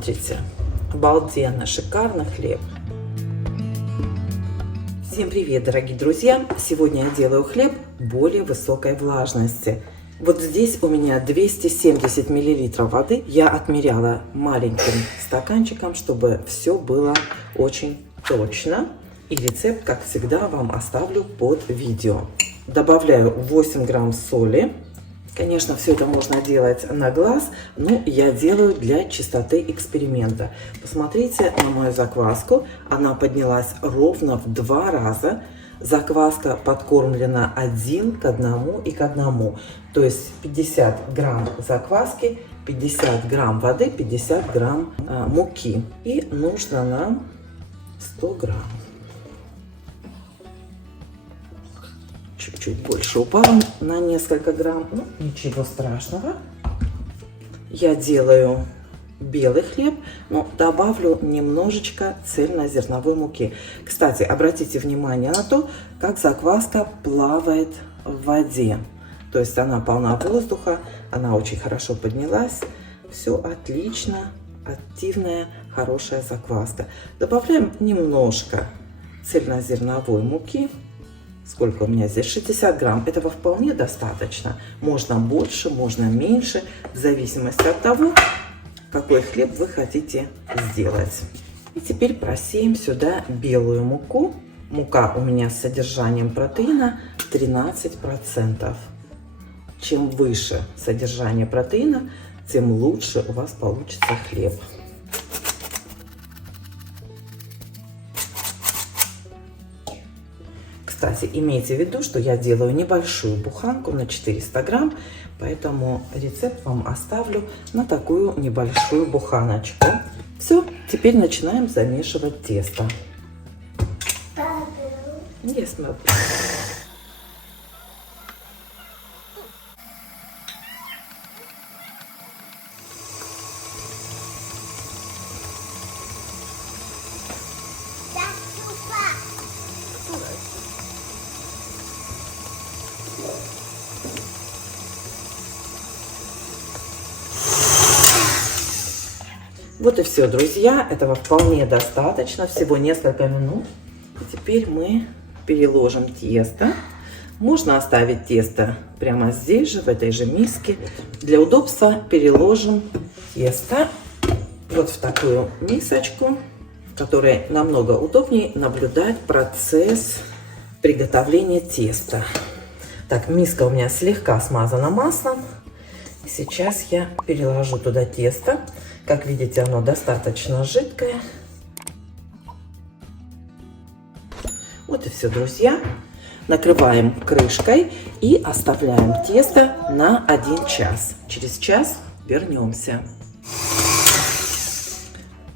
смотрите, обалденно шикарный хлеб. Всем привет, дорогие друзья! Сегодня я делаю хлеб более высокой влажности. Вот здесь у меня 270 мл воды. Я отмеряла маленьким стаканчиком, чтобы все было очень точно. И рецепт, как всегда, вам оставлю под видео. Добавляю 8 грамм соли. Конечно, все это можно делать на глаз, но я делаю для чистоты эксперимента. Посмотрите на мою закваску. Она поднялась ровно в 2 раза. Закваска подкормлена 1 к 1 и к 1. То есть 50 грамм закваски, 50 грамм воды, 50 грамм муки. И нужно нам 100 грамм. Чуть-чуть больше упало на несколько грамм, ну ничего страшного. Я делаю белый хлеб, но добавлю немножечко цельнозерновой муки. Кстати, обратите внимание на то, как закваска плавает в воде. То есть она полна воздуха, она очень хорошо поднялась. Все отлично, активная, хорошая закваска. Добавляем немножко цельнозерновой муки. Сколько у меня здесь? 60 грамм. Этого вполне достаточно. Можно больше, можно меньше, в зависимости от того, какой хлеб вы хотите сделать. И теперь просеем сюда белую муку. Мука у меня с содержанием протеина 13%. Чем выше содержание протеина, тем лучше у вас получится хлеб. Кстати, имейте в виду, что я делаю небольшую буханку на 400 грамм, поэтому рецепт вам оставлю на такую небольшую буханочку. Все, теперь начинаем замешивать тесто. Yes, ma'am. Вот и все, друзья. Этого вполне достаточно. Всего несколько минут. И теперь мы переложим тесто. Можно оставить тесто прямо здесь же, в этой же миске. Для удобства переложим тесто вот в такую мисочку, в которой намного удобнее наблюдать процесс приготовления теста. Так, миска у меня слегка смазана маслом. Сейчас я переложу туда тесто. Как видите, оно достаточно жидкое. Вот и все, друзья. Накрываем крышкой и оставляем тесто на 1 час. Через час вернемся.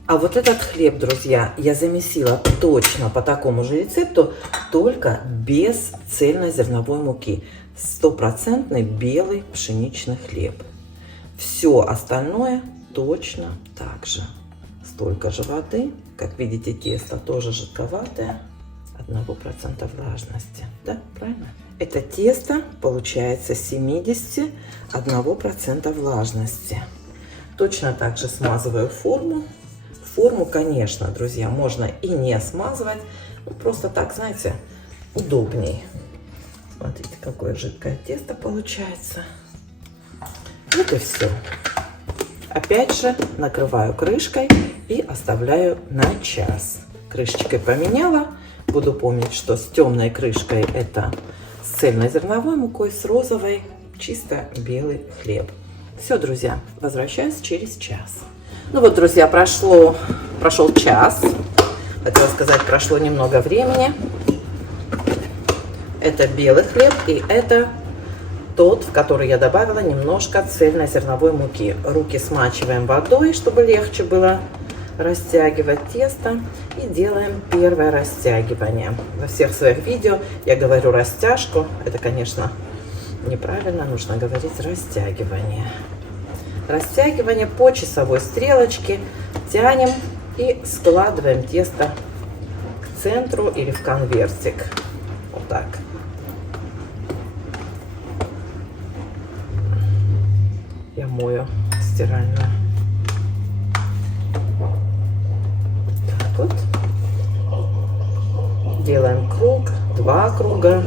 А вот этот хлеб, друзья, я замесила точно по такому же рецепту, только без цельнозерновой муки. 100% белый пшеничный хлеб. Все остальное точно так же. Столько же воды. Как видите, тесто тоже жидковатое. 1% влажности. Да, правильно? Это тесто получается 71% влажности. Точно так же смазываю форму. Форму, конечно, друзья, можно и не смазывать. Ну, просто так, знаете, удобней. Смотрите, какое жидкое тесто получается. Вот и все. Опять же накрываю крышкой и оставляю на час. Крышечкой поменяла. Буду помнить, что с темной крышкой это с цельнозерновой мукой, с розовой чисто белый хлеб. Все, друзья, возвращаюсь через час. Ну вот, друзья, прошел час. Хотела сказать, прошло немного времени. Это белый хлеб, и это тот, в который я добавила немножко цельнозерновой муки. Руки смачиваем водой, чтобы легче было растягивать тесто. И делаем первое растягивание. Во всех своих видео я говорю растяжку. Это, конечно, неправильно. Нужно говорить растягивание. Растягивание по часовой стрелочке. Тянем и складываем тесто к центру или в конвертик. Вот так. Я мою стиральную вот. Делаем круг, 2 круга.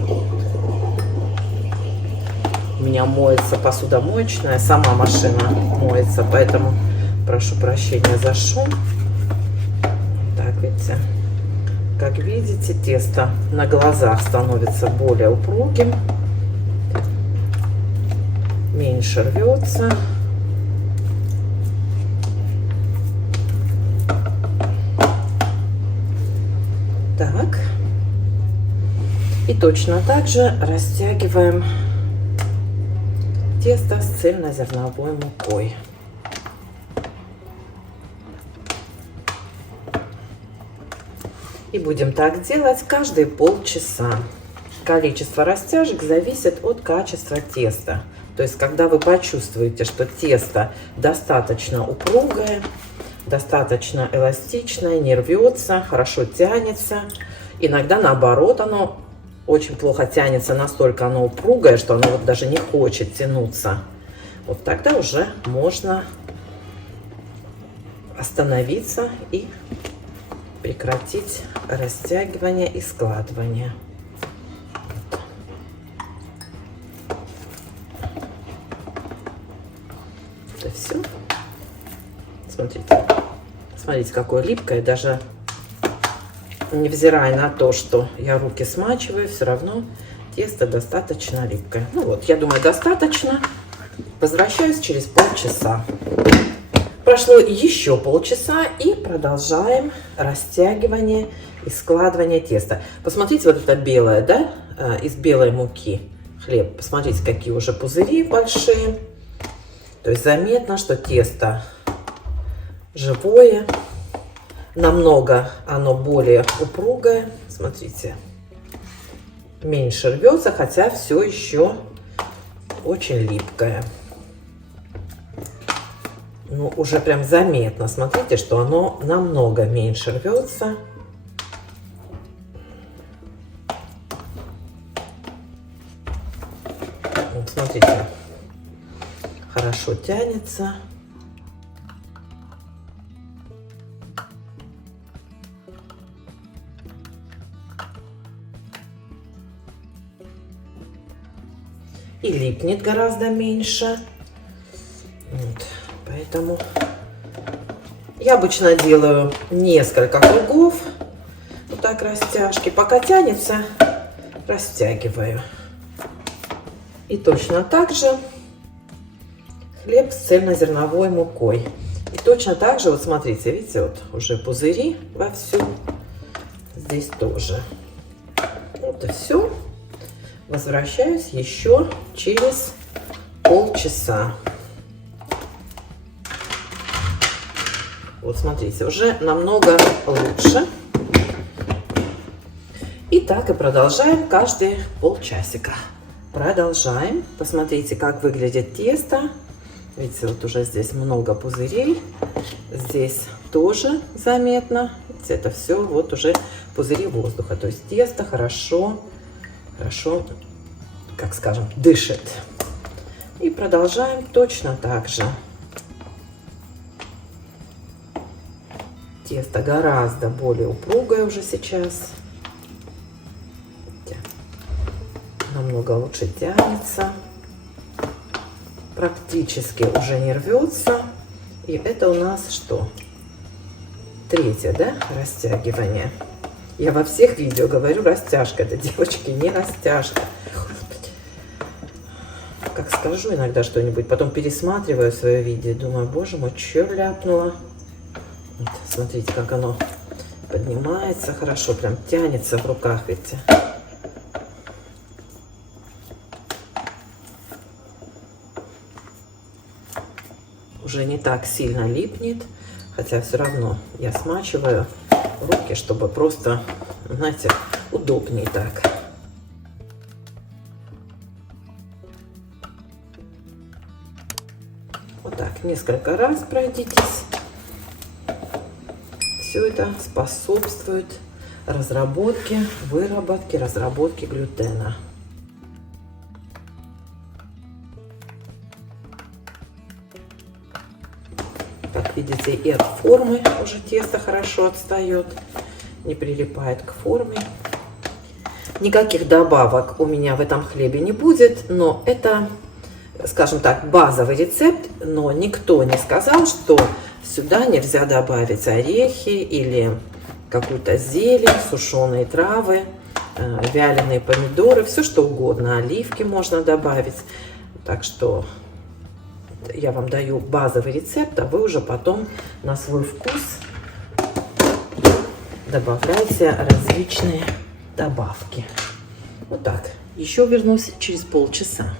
У меня моется посудомоечная, сама машина моется, поэтому прошу прощения за шум. Так, видите, как видите, тесто на глазах становится более упругим, меньше рвется. Так, и точно так же растягиваем тесто с цельнозерновой мукой. И будем так делать каждые полчаса. Количество растяжек зависит от качества теста. То есть, когда вы почувствуете, что тесто достаточно упругое, достаточно эластичное, не рвется, хорошо тянется. Иногда, наоборот, оно очень плохо тянется, настолько оно упругое, что оно вот даже не хочет тянуться. Вот тогда уже можно остановиться и прекратить растягивание и складывание. Вот. Это все. Смотрите. Смотрите, какое липкое. Даже невзирая на то, что я руки смачиваю, все равно тесто достаточно липкое. Ну вот, я думаю, достаточно. Возвращаюсь через полчаса. Прошло еще полчаса и продолжаем растягивание и складывание теста. Посмотрите, вот это белое, да, из белой муки хлеб. Посмотрите, какие уже пузыри большие. То есть заметно, что тесто живое. Намного оно более упругое. Смотрите, меньше рвется, хотя все еще очень липкое. Ну, уже прям заметно, смотрите, что оно намного меньше рвется. Вот, смотрите, хорошо тянется. И липнет гораздо меньше. Вот. Поэтому я обычно делаю несколько кругов, вот так растяжки. Пока тянется, растягиваю. И точно так же хлеб с цельнозерновой мукой. И точно так же, вот смотрите, видите, вот уже пузыри вовсю. Здесь тоже. Вот и все. Возвращаюсь еще через полчаса. Вот смотрите, уже намного лучше. И так и продолжаем каждые полчасика. Продолжаем. Посмотрите, как выглядит тесто. Видите, вот уже здесь много пузырей. Здесь тоже заметно. Видите, это все вот уже пузыри воздуха. То есть тесто хорошо, как скажем, дышит. И продолжаем точно так же. Тесто гораздо более упругое уже сейчас. Намного лучше тянется. Практически уже не рвется. И это у нас что? Третье, да, растягивание. Я во всех видео говорю растяжка. Это, девочки, не растяжка. Как скажу иногда что-нибудь, потом пересматриваю свое видео, думаю, боже мой, что ляпнула. Вот, смотрите, как оно поднимается хорошо, прям тянется в руках, видите. Уже не так сильно липнет, хотя все равно я смачиваю руки, чтобы просто, знаете, удобнее так. Вот так, несколько раз пройдитесь. Все это способствует разработке, выработке, разработке глютена. Так, видите, и от формы уже тесто хорошо отстает, не прилипает к форме. Никаких добавок у меня в этом хлебе не будет, но это, скажем так, базовый рецепт, но никто не сказал, что сюда нельзя добавить орехи или какую-то зелень, сушеные травы, вяленые помидоры, все что угодно, оливки можно добавить. Так что я вам даю базовый рецепт, а вы уже потом на свой вкус добавляйте различные добавки. Вот так. Еще вернусь через полчаса.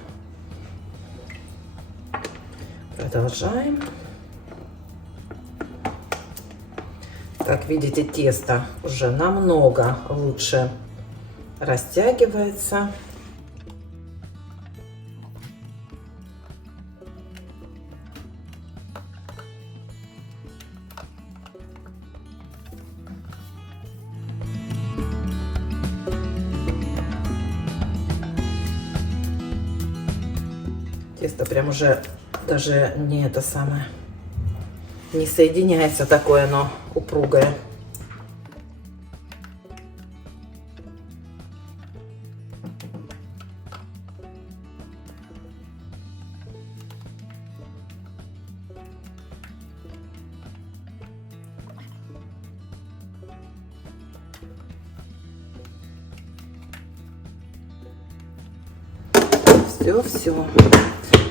Продолжаем. Как видите, тесто уже намного лучше растягивается. Тесто прям уже даже не это самое, не соединяется, такое оно упругое. Все.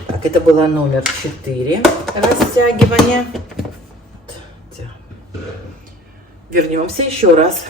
Так, это было номер 4 растягивания. Вернемся еще раз.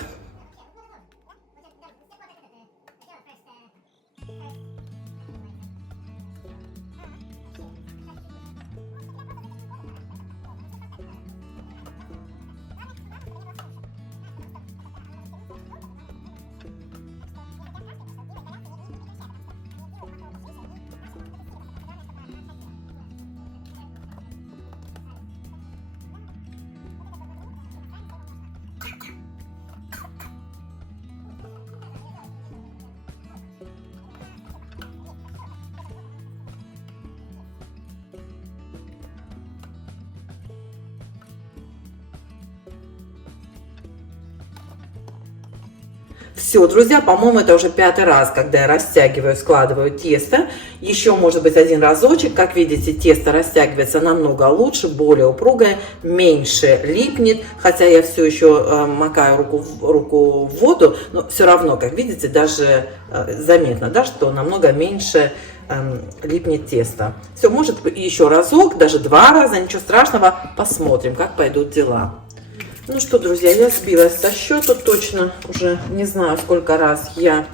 Все, друзья, по-моему, это уже 5-й раз, когда я растягиваю, складываю тесто. Еще, может быть, один разочек. Как видите, тесто растягивается намного лучше, более упругое, меньше липнет. Хотя я все еще макаю руку в воду, но все равно, как видите, даже заметно, да, что намного меньше липнет тесто. Все, может быть, еще разок, даже 2 раза, ничего страшного. Посмотрим, как пойдут дела. Ну что, друзья, я сбилась со счету, точно уже не знаю, сколько раз я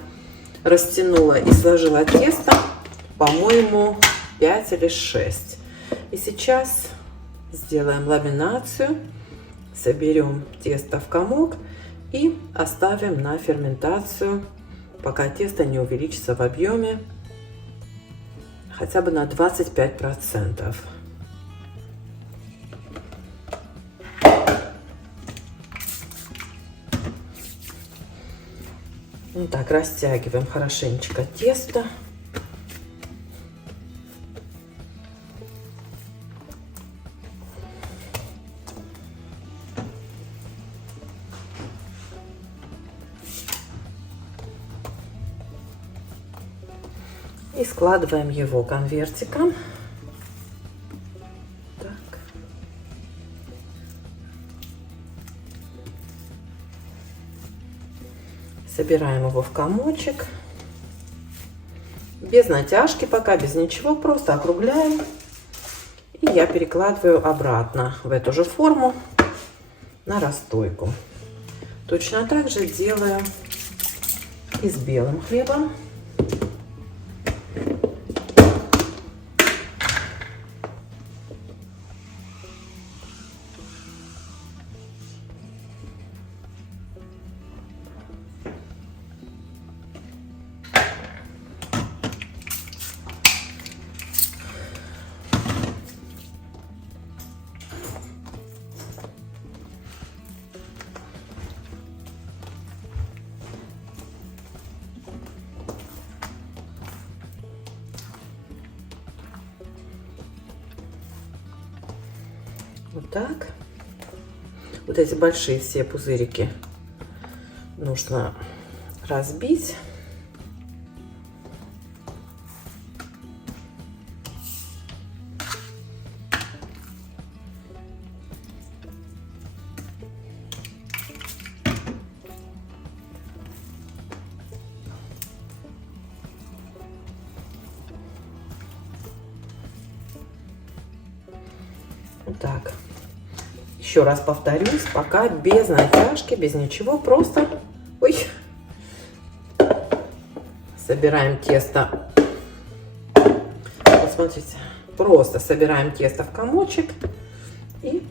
растянула и сложила тесто, по-моему, 5 или 6. И сейчас сделаем ламинацию, соберем тесто в комок и оставим на ферментацию, пока тесто не увеличится в объеме хотя бы на 25%. Вот так, растягиваем хорошенечко тесто. И складываем его конвертиком. Собираем его в комочек, без натяжки пока, без ничего, просто округляем. И я перекладываю обратно в эту же форму на расстойку. Точно так же делаю и с белым хлебом. так. Вот эти большие все пузырики нужно разбить. Вот так. Еще раз повторюсь, пока без натяжки, без ничего, просто собираем тесто. Посмотрите, просто собираем тесто в комочек и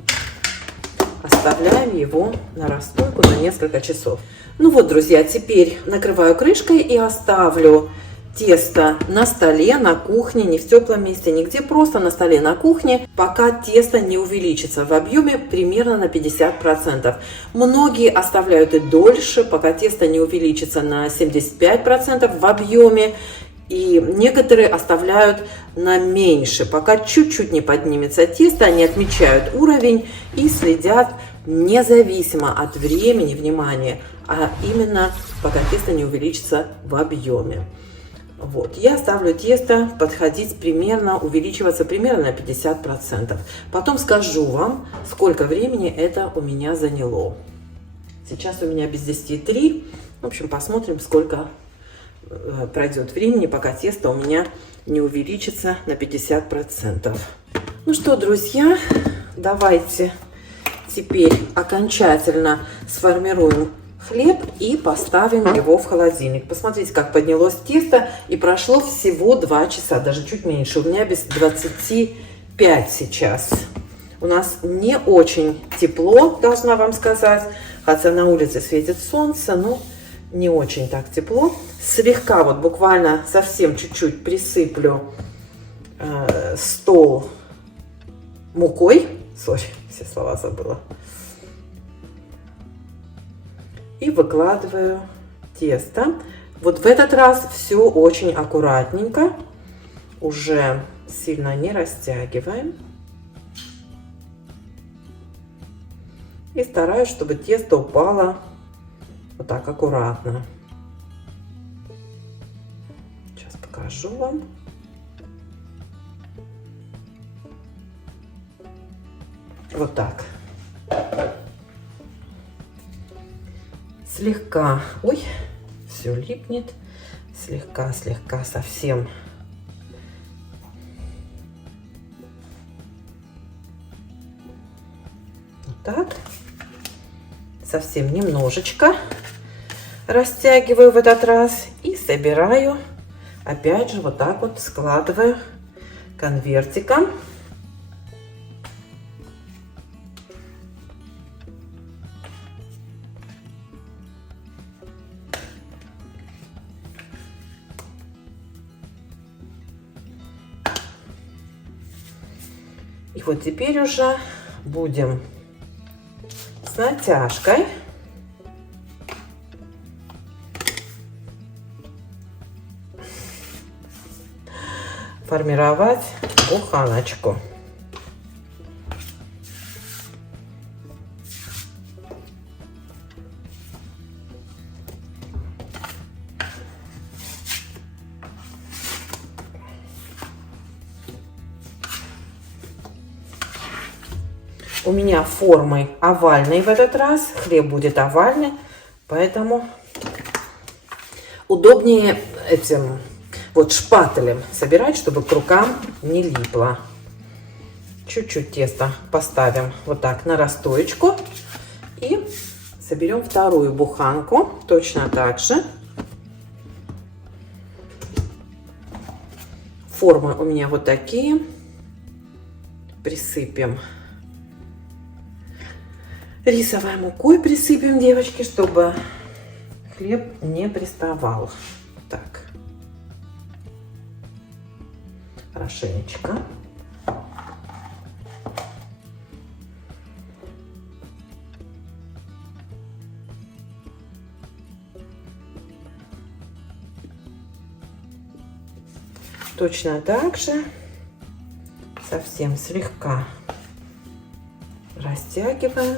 оставляем его на расстойку на несколько часов. Ну вот, друзья, теперь накрываю крышкой и оставлю тесто на столе, на кухне, не в теплом месте, нигде, просто на столе на кухне, пока тесто не увеличится в объеме примерно на 50%. Многие оставляют и дольше, пока тесто не увеличится на 75% в объеме. И некоторые оставляют на меньше, пока чуть-чуть не поднимется тесто, они отмечают уровень и следят независимо от времени, внимания, а именно пока тесто не увеличится в объеме. Вот, я ставлю тесто подходить примерно, увеличиваться примерно на 50%. Потом скажу вам, сколько времени это у меня заняло. Сейчас у меня без 10:03. В общем, посмотрим, сколько пройдет времени, пока тесто у меня не увеличится на 50%. Ну что, друзья, давайте теперь окончательно сформируем хлеб и поставим его в холодильник. Посмотрите, как поднялось тесто, и прошло всего 2 часа, даже чуть меньше. У меня без 25 сейчас. У нас не очень тепло, должна вам сказать, хотя на улице светит солнце, но не очень так тепло. Слегка, вот буквально совсем чуть-чуть присыплю стол мукой. Сори, все слова забыла. И выкладываю тесто. Вот в этот раз все очень аккуратненько. Уже сильно не растягиваем. И стараюсь, чтобы тесто упало вот так аккуратно. Сейчас покажу вам. Вот так. Слегка, все липнет, слегка, совсем. Вот так. Совсем немножечко растягиваю в этот раз и собираю. Опять же, вот так вот складываю конвертиком. И вот теперь уже будем с натяжкой формировать буханочку. У меня формой овальной в этот раз. Хлеб будет овальный, поэтому удобнее этим вот шпателем собирать, чтобы к рукам не липло. Чуть-чуть теста поставим вот так на расстоечку и соберем вторую буханку точно так же. Формы у меня вот такие. Присыпем рисовой мукой, присыпем, девочки, чтобы хлеб не приставал. Так, хорошенечко. Точно так же совсем слегка растягиваем.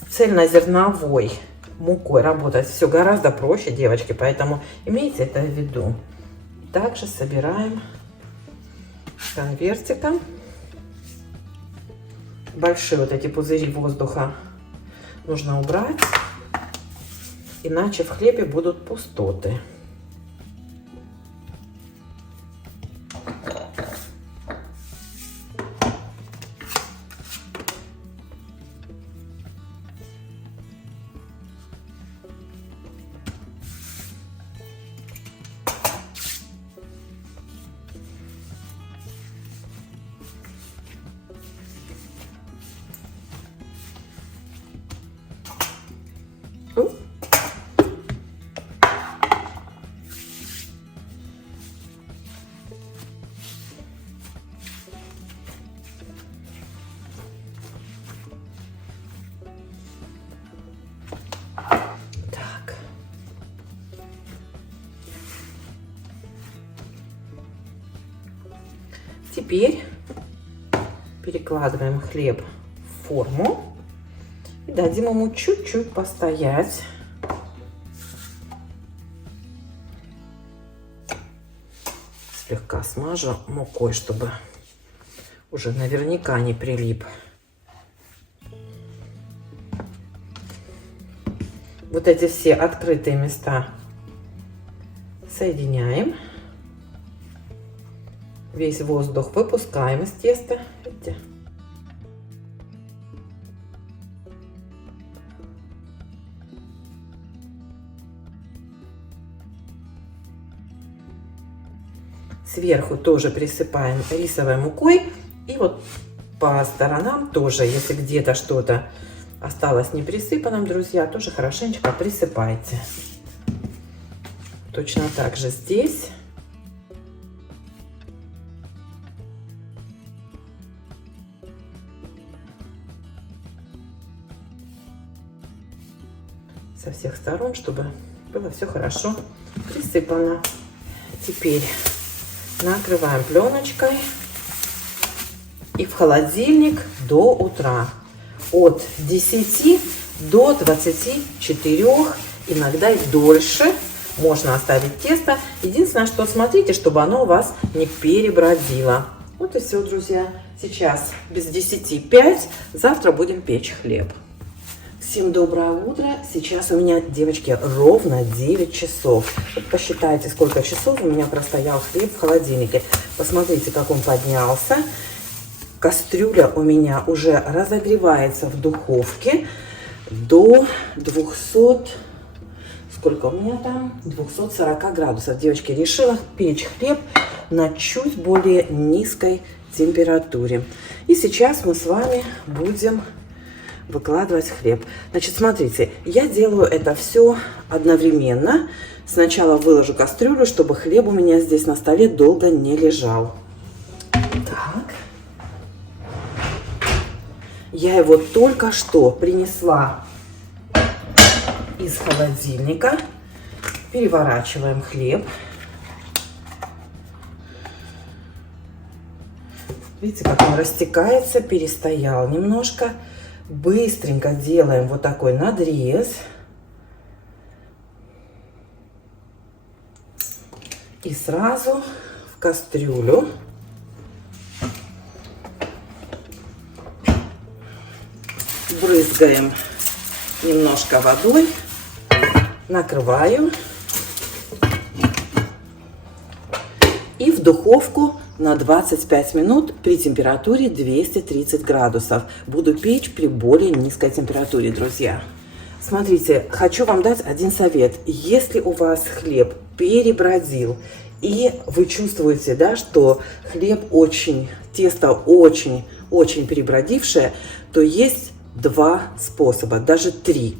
С цельнозерновой мукой работать все гораздо проще, девочки, поэтому имейте это в виду. Также собираем конвертиком. Большие вот эти пузыри воздуха нужно убрать, иначе в хлебе будут пустоты. Теперь перекладываем хлеб в форму и дадим ему чуть-чуть постоять. Слегка смажу мукой, чтобы уже наверняка не прилип. Вот эти все открытые места соединяем. Весь воздух выпускаем из теста. Видите? Сверху тоже присыпаем рисовой мукой. И вот по сторонам тоже, если где-то что-то осталось не присыпанным, друзья, тоже хорошенечко присыпайте. Точно так же здесь. Со всех сторон, чтобы было все хорошо присыпано. Теперь накрываем пленочкой и в холодильник до утра. От 10 до 24, иногда и дольше можно оставить тесто. Единственное, что смотрите, чтобы оно у вас не перебродило. Вот и все, друзья. Сейчас без 10:05, завтра будем печь хлеб. Всем доброе утро. Сейчас у меня, девочки, ровно 9 часов. Вот посчитайте, сколько часов у меня простоял хлеб в холодильнике. Посмотрите, как он поднялся. Кастрюля у меня уже разогревается в духовке до 200... Сколько у меня там? 240 градусов. Девочки, решила печь хлеб на чуть более низкой температуре. И сейчас мы с вами будем выкладывать хлеб. Значит, смотрите, я делаю это все одновременно. Сначала выложу кастрюлю, чтобы хлеб у меня здесь на столе долго не лежал. Так. Я его только что принесла из холодильника. Переворачиваем хлеб. Видите, как он растекается, перестоял немножко. Быстренько делаем вот такой надрез. И сразу в кастрюлю брызгаем немножко водой, накрываю и в духовку на 25 минут при температуре 230 градусов. Буду печь при более низкой температуре, друзья. Смотрите, хочу вам дать один совет. Если у вас хлеб перебродил и вы чувствуете, да, что хлеб тесто очень перебродившее, то есть два способа, даже три.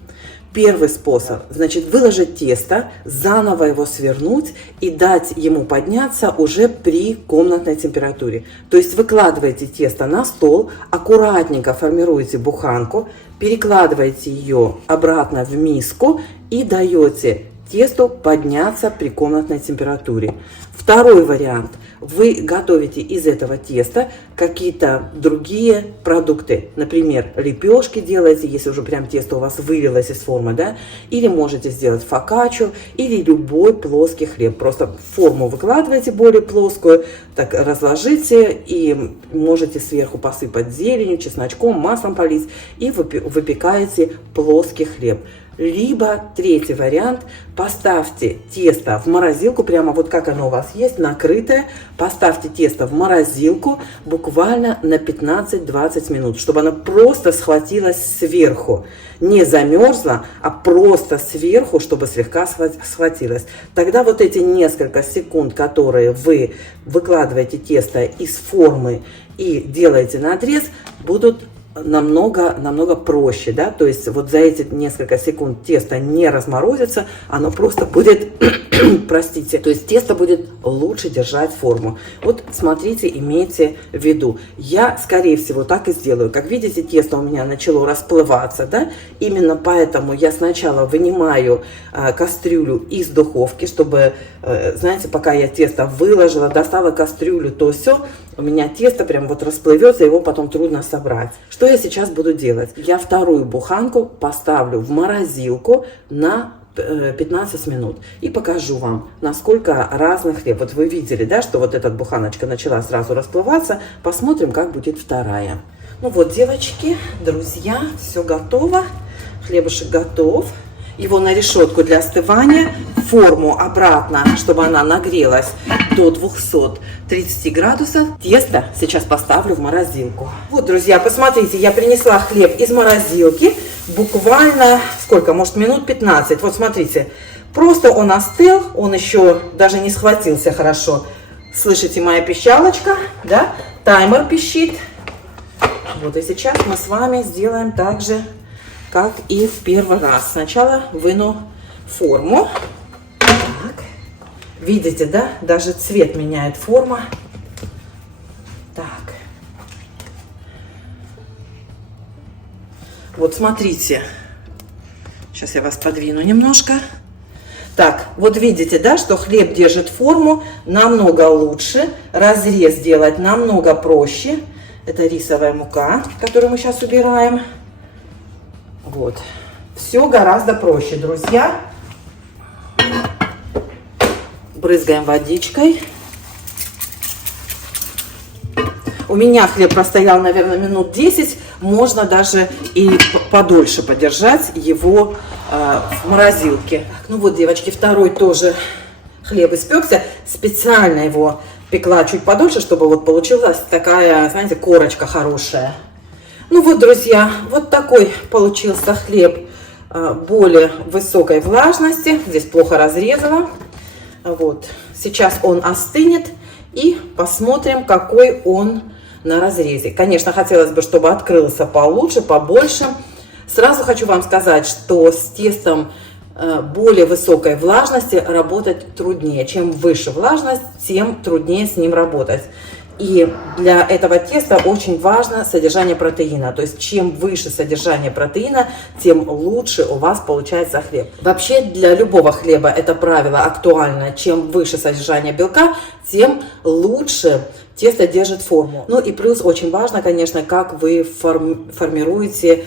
Первый способ, значит, выложить тесто, заново его свернуть и дать ему подняться уже при комнатной температуре. То есть выкладываете тесто на стол, аккуратненько формируете буханку, перекладываете ее обратно в миску и даете тесту подняться при комнатной температуре. Второй вариант. Вы готовите из этого теста какие-то другие продукты. Например, лепешки делаете, если уже прям тесто у вас вылилось из формы, да? Или можете сделать фокаччо, или любой плоский хлеб. Просто форму выкладываете более плоскую, так разложите, и можете сверху посыпать зеленью, чесночком, маслом полить, и выпекаете плоский хлеб. Либо третий вариант, поставьте тесто в морозилку, прямо вот как оно у вас есть, накрытое, поставьте тесто в морозилку буквально на 15-20 минут, чтобы оно просто схватилось сверху, не замерзло, а просто сверху, чтобы слегка схватилось. Тогда вот эти несколько секунд, которые вы выкладываете тесто из формы и делаете надрез, будут намного проще, да, то есть вот за эти несколько секунд тесто не разморозится, оно просто будет, простите, то есть тесто будет лучше держать форму. Вот смотрите, имейте в виду, я скорее всего так и сделаю. Как видите, тесто у меня начало расплываться, да, именно поэтому я сначала вынимаю кастрюлю из духовки, чтобы, знаете, пока я тесто выложила, достала кастрюлю, то все, у меня тесто прям вот расплывется, его потом трудно собрать. Что я сейчас буду делать? Я вторую буханку поставлю в морозилку на 15 минут и покажу вам, насколько разный хлеб. Вот вы видели, да, что вот эта буханочка начала сразу расплываться. Посмотрим, как будет вторая. Ну вот, девочки, друзья, все готово. Хлебушек готов. Его на решетку для остывания, форму обратно, чтобы она нагрелась до 230 градусов. Тесто сейчас поставлю в морозилку. Вот, друзья, посмотрите, я принесла хлеб из морозилки. Буквально, сколько, может, минут 15. Вот, смотрите, просто он остыл, он еще даже не схватился хорошо. Слышите, моя пищалочка, да? Таймер пищит. Вот, и сейчас мы с вами сделаем так же, как и в первый раз. Сначала выну форму. Так. Видите, да? Даже цвет меняет форма. Так. Вот смотрите. Сейчас я вас подвину немножко. Так, вот видите, да, что хлеб держит форму намного лучше. Разрез делать намного проще. Это рисовая мука, которую мы сейчас убираем. Вот. Все гораздо проще, друзья. Брызгаем водичкой. У меня хлеб простоял, наверное, минут 10. Можно даже и подольше подержать его в морозилке. Так, ну вот, девочки, второй тоже хлеб испекся. Специально его пекла чуть подольше, чтобы вот получилась такая, знаете, корочка хорошая. Ну вот, друзья, вот такой получился хлеб более высокой влажности. Здесь плохо разрезала. Вот. Сейчас он остынет и посмотрим, какой он на разрезе. Конечно, хотелось бы, чтобы открылся получше, побольше. Сразу хочу вам сказать, что с тестом более высокой влажности работать труднее. Чем выше влажность, тем труднее с ним работать. И для этого теста очень важно содержание протеина. То есть, чем выше содержание протеина, тем лучше у вас получается хлеб. Вообще, для любого хлеба это правило актуально. Чем выше содержание белка, тем лучше тесто держит форму. Ну и плюс очень важно, конечно, как вы формируете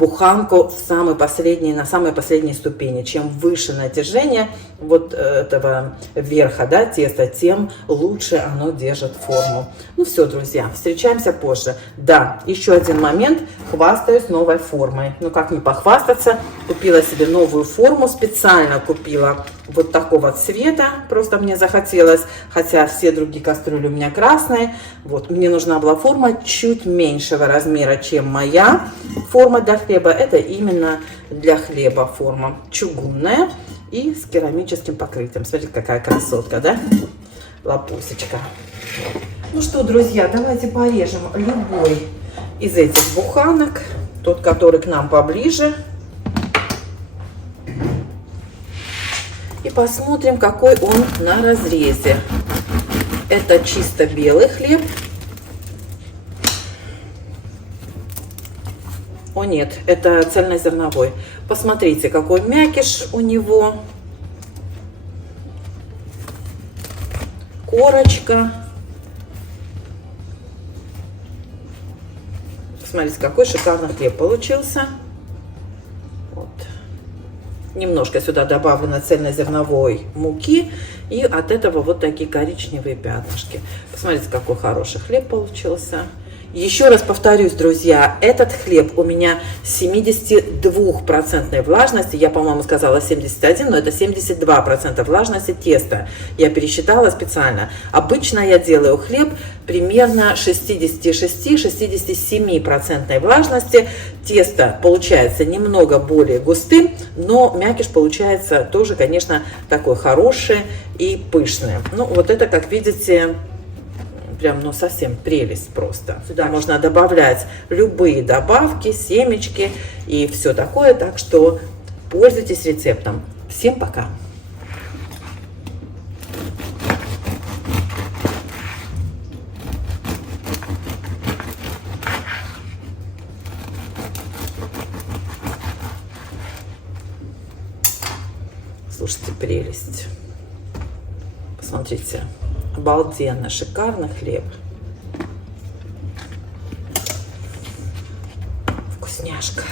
буханку в на самой последней ступени. Чем выше натяжение вот этого верха, да, теста, тем лучше оно держит форму. Ну все, друзья, встречаемся позже. Да, еще один момент. Хвастаюсь новой формой. Ну как не похвастаться. Купила себе новую форму. Специально купила вот такого цвета. Просто мне захотелось. Хотя все другие кастрюли у меня красные. Вот, мне нужна была форма чуть меньшего размера, чем моя форма для хлеба. Это именно для хлеба форма. Чугунная и с керамическим покрытием. Смотрите, какая красотка, да? Лопусечка. Ну что, друзья, давайте порежем любой из этих буханок. Тот, который к нам поближе. И посмотрим, какой он на разрезе. Это чисто белый хлеб. О нет, это цельнозерновой. Посмотрите, какой мякиш у него. корочка. Смотрите, какой шикарный хлеб получился. Вот. Немножко сюда добавлено цельнозерновой муки. И от этого вот такие коричневые пятнышки. Посмотрите, какой хороший хлеб получился. Еще раз повторюсь, друзья, этот хлеб у меня 72% влажности, я, по-моему, сказала 71, но это 72% влажности теста. Я пересчитала специально. Обычно я делаю хлеб примерно 66-67% влажности. Тесто получается немного более густым, но мякиш получается тоже, конечно, такой хороший и пышный. Ну, вот это, как видите, прям, ну, совсем прелесть просто. Сюда можно добавлять любые добавки, семечки и все такое. Так что пользуйтесь рецептом. Всем пока! Слушайте, прелесть. Посмотрите. Обалденно, шикарный хлеб. Вкусняшка.